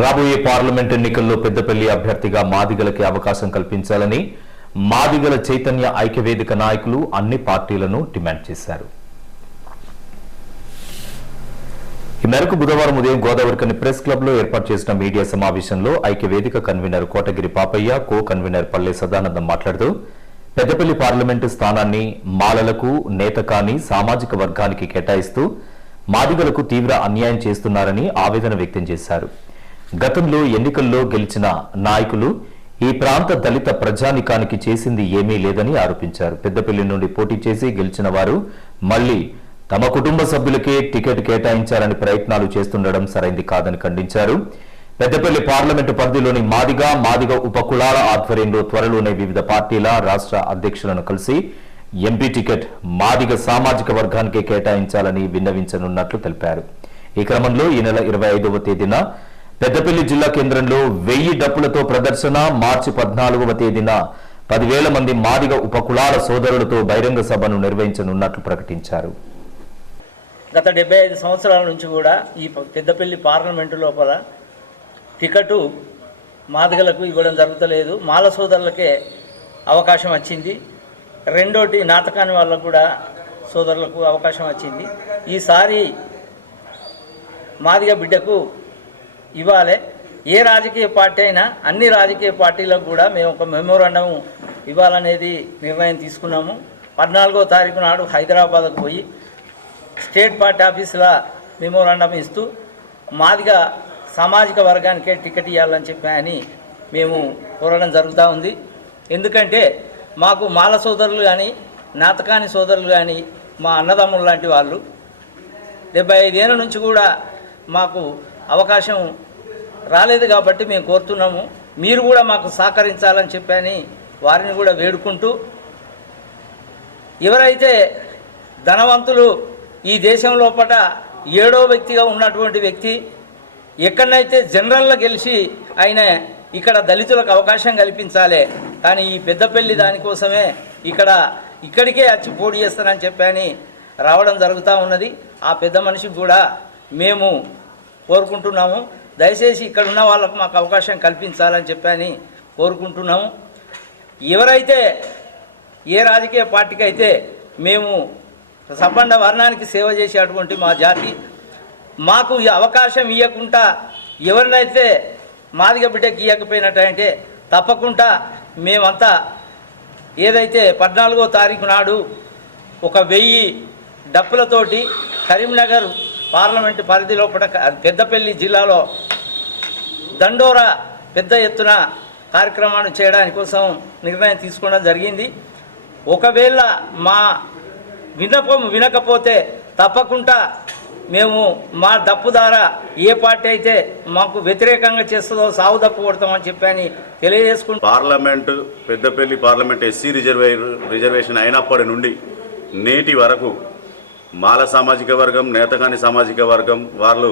రాబోయే పార్లమెంట్ ఎన్నికల్లో పెద్దపల్లి అభ్యర్థిగా మాదిగలకి అవకాశం కల్పించాలని మాదిగల చైతన్య ఐక్యవేదిక నాయకులు అన్ని పార్టీలను డిమాండ్ చేశారు. ఈ మేరకు బుధవారం ఉదయం గోదావరికని ప్రెస్ క్లబ్లో ఏర్పాటు చేసిన మీడియా సమావేశంలో ఐక్యవేదిక convener Kotagiri Papaiah co convener Palle Sadanandam మాట్లాడుతూ పెద్దపల్లి పార్లమెంటు స్థానాన్ని మాలలకు నేతకాని సామాజిక వర్గానికి కేటాయిస్తూ మాదిగలకు తీవ్ర అన్యాయం చేస్తున్నారని ఆవేదన వ్యక్తం చేశారు. గతంలో ఎన్నికల్లో గెలిచిన నాయకులు ఈ ప్రాంత దళిత ప్రజానికానికి చేసింది ఏమీ లేదని ఆరోపించారు. పెద్దపల్లి నుండి పోటీ చేసి గెలిచిన వారు మళ్ళీ తమ కుటుంబ సభ్యులకే టికెట్ కేటాయించాలని ప్రయత్నాలు చేస్తుండడం సరైంది కాదని ఖండించారు. పెద్దపల్లి పార్లమెంటు పరిధిలోని మాదిగ మాదిగ ఉపకులాల ఆధ్వర్యంలో త్వరలోనే వివిధ పార్టీల రాష్ట్ర అధ్యక్షులను కలిసి ఎంపీ టికెట్ మాదిగ సామాజిక వర్గానికే కేటాయించాలని విన్నవించనున్నట్లు తెలిపారు. ఈ క్రమంలో ఈ నెల ఇరవై ఐదవ తేదీన పెద్దపల్లి జిల్లా కేంద్రంలో వెయ్యి డప్పులతో ప్రదర్శన మార్చి పద్నాలుగవ తేదీన. పదివేల మంది మాదిగ ఉపకులాల సోదరులతో బహిరంగ సభను నిర్వహించనున్నట్లు ప్రకటించారు. గత డెబ్బై ఐదు సంవత్సరాల నుంచి కూడా ఈ ప- పెద్దపల్లి పార్లమెంటు లోపల టికెటు మాదిగలకు ఇవ్వడం జరుగుతలేదు. మాల సోదరులకే అవకాశం వచ్చింది. రెండోటి నాటకాని వాళ్ళకు కూడా సోదరులకు అవకాశం వచ్చింది. ఈసారి మాదిగ బిడ్డకు ఇవ్వాలి. ఏ రాజకీయ పార్టీ అయినా అన్ని రాజకీయ పార్టీలకు కూడా మేము ఒక మెమోరాండం ఇవ్వాలనేది నిర్ణయం తీసుకున్నాము. పద్నాలుగో తారీఖు నాడు హైదరాబాద్కు పోయి స్టేట్ పార్టీ ఆఫీసుల మెమోరాండం ఇస్తూ మాదిగా సామాజిక వర్గానికే టికెట్ ఇవ్వాలని చెప్పి అని మేము కోరడం జరుగుతూ ఉంది. ఎందుకంటే మాకు మాల సోదరులు కానీ నాతకాని సోదరులు కానీ మా అన్నదమ్ములు లాంటి వాళ్ళు. డెబ్బై ఐదేళ్ళ నుంచి కూడా మాకు అవకాశం రాలేదు కాబట్టి మేము కోరుతున్నాము. మీరు కూడా మాకు సహకరించాలని చెప్పని వారిని కూడా వేడుకుంటూ ఎవరైతే ధనవంతులు ఈ దేశం లోపల ఏడో వ్యక్తిగా ఉన్నటువంటి వ్యక్తి ఎక్కడనైతే జనరల్లో గెలిచి ఆయన ఇక్కడ దళితులకు అవకాశం కల్పించాలి కానీ ఈ పెద్దపల్లి దానికోసమే ఇక్కడ ఇక్కడికే వచ్చి పోటీ చేస్తానని చెప్పని రావడం జరుగుతూ ఉన్నది. ఆ పెద్ద మనిషికి కూడా మేము కోరుకుంటున్నాము. దయచేసి ఇక్కడ ఉన్న వాళ్ళకు మాకు అవకాశం కల్పించాలని చెప్పని కోరుకుంటున్నాము. ఎవరైతే ఏ రాజకీయ పార్టీకి అయితే మేము సపండ వర్ణానికి సేవ చేసేటువంటి మా జాతి మాకు ఈ అవకాశం ఇవ్వకుండా ఎవరినైతే మాదిగ బిడ్డకి ఇవ్వకపోయినట్టంటే తప్పకుండా మేమంతా ఏదైతే పద్నాలుగో తారీఖు నాడు ఒక వెయ్యి డప్పులతోటి కరీంనగర్ పార్లమెంటు పరిధి లోపల పెద్దపల్లి జిల్లాలో దండోరా పెద్ద ఎత్తున కార్యక్రమాన్ని చేయడాని కోసం నిర్ణయం తీసుకోవడం జరిగింది. ఒకవేళ మా వినపం వినకపోతే తప్పకుండా మేము మా దప్పు ద్వారా ఏ పార్టీ అయితే మాకు వ్యతిరేకంగా చేస్తుందో సాగు దప్పు కొడతామని చెప్పని తెలియజేసుకుంటూ parliament Peddapalli parliament SC reserve reservation అయినప్పటి నుండి నేటి వరకు మాల సామాజిక వర్గం నేతగాని సామాజిక వర్గం వాళ్ళు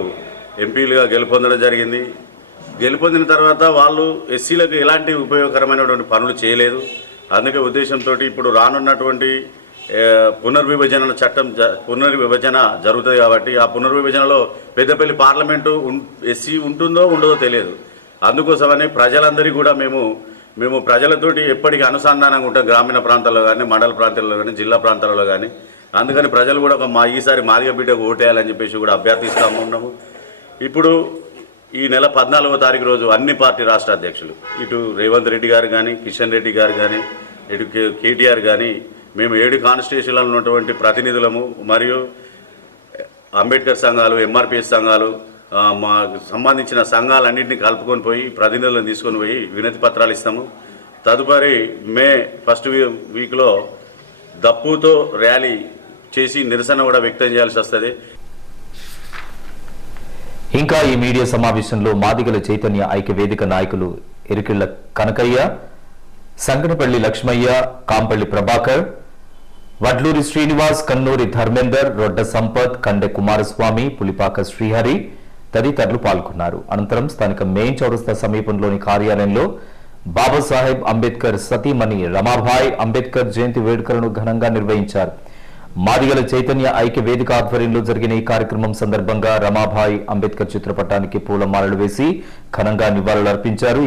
ఎంపీలుగా గెలుపొందడం జరిగింది. గెలుపొందిన తర్వాత వాళ్ళు ఎస్సీలకు ఎలాంటి ఉపయోగకరమైనటువంటి పనులు చేయలేదు. అందుకే ఉద్దేశంతో ఇప్పుడు రానున్నటువంటి పునర్విభజన చట్టం జ పునర్విభజన జరుగుతుంది కాబట్టి ఆ పునర్విభజనలో పెద్దపల్లి పార్లమెంటు ఎస్సీ ఉంటుందో ఉండదో తెలియదు. అందుకోసమని ప్రజలందరికీ కూడా మేము మేము ప్రజలతోటి ఎప్పటికీ అనుసంధానంగా ఉంటాం గ్రామీణ ప్రాంతాల్లో కానీ మండల ప్రాంతాల్లో కానీ జిల్లా ప్రాంతాలలో కానీ. అందుకని ప్రజలు కూడా ఒక మా ఈసారి మాదిగ బిడ్డకు ఓటేయాలని చెప్పేసి కూడా అభ్యర్థిస్తూ ఉన్నాము. ఇప్పుడు ఈ నెల పద్నాలుగో తారీఖు రోజు అన్ని పార్టీ రాష్ట్ర అధ్యక్షులు ఇటు రేవంత్ రెడ్డి గారు కానీ కిషన్ రెడ్డి గారు కానీ ఇటు కే- కేటీఆర్ కానీ మేము ఏడు కాన్స్టిట్యూషన్లో ఉన్నటువంటి ప్రతినిధులము మరియు అంబేద్కర్ సంఘాలు ఎంఆర్పిఎస్ సంఘాలు మా మాకు సంబంధించిన సంఘాలన్నింటినీ కలుపుకొని పోయి ప్రతినిధులను తీసుకొని పోయి వినతి పత్రాలు ఇస్తాము. తదుపరి మే ఫస్ట్ వీక్లో దప్పుతో ర్యాలీ చేసి నిరసన కూడా వ్యక్తం చేయాల్సి వస్తుంది. ఇంకా ఈ మీడియా సమావేశంలో మాదిగల చైతన్య ఐక్య వేదిక నాయకులు ఎరికిళ్ళ కనకయ్య సంగనపల్లి లక్ష్మయ్య కాంపల్లి ప్రభాకర్ వడ్లూరి శ్రీనివాస్ కన్నూరి ధర్మేందర్ రొడ్డ సంపత్ కండె కుమారస్వామి పులిపాక శ్రీహరి తదితరులు పాల్గొన్నారు. అనంతరం స్థానిక మెయిన్ చౌరస్తా సమీపంలోని కార్యాలయంలో బాబాసాహెబ్ అంబేద్కర్ సతీమణి రమాభాయ్ అంబేద్కర్ జయంతి వేడుకలను ఘనంగా నిర్వహించారు. మాదిగల చైతన్య ఐక్య వేదిక ఆధ్వర్యంలో జరిగిన ఈ కార్యక్రమం సందర్భంగా రమాభాయ్ అంబేద్కర్ చిత్రపటానికి పూలమాలలు వేసి ఘనంగా నివాళులర్పించారు.